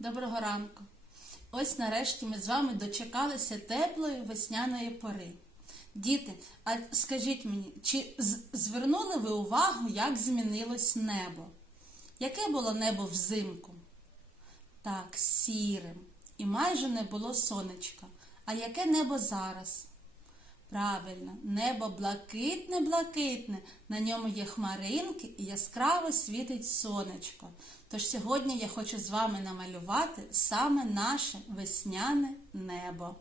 Доброго ранку! Ось нарешті ми з вами дочекалися теплої весняної пори. Діти, а скажіть мені, чи звернули ви увагу, як змінилось небо? Яке було небо взимку? Так, сірим. І майже не було сонечка. А яке небо зараз? Правильно, небо блакитне-блакитне, на ньому є хмаринки і яскраво світить сонечко. Тож сьогодні я хочу з вами намалювати саме наше весняне небо.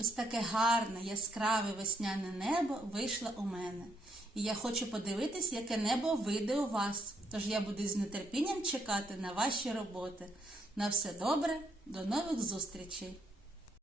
Ось таке гарне, яскраве весняне небо вийшло у мене. І я хочу подивитись, яке небо вийде у вас. Тож я буду з нетерпінням чекати на ваші роботи. На все добре, до нових зустрічей!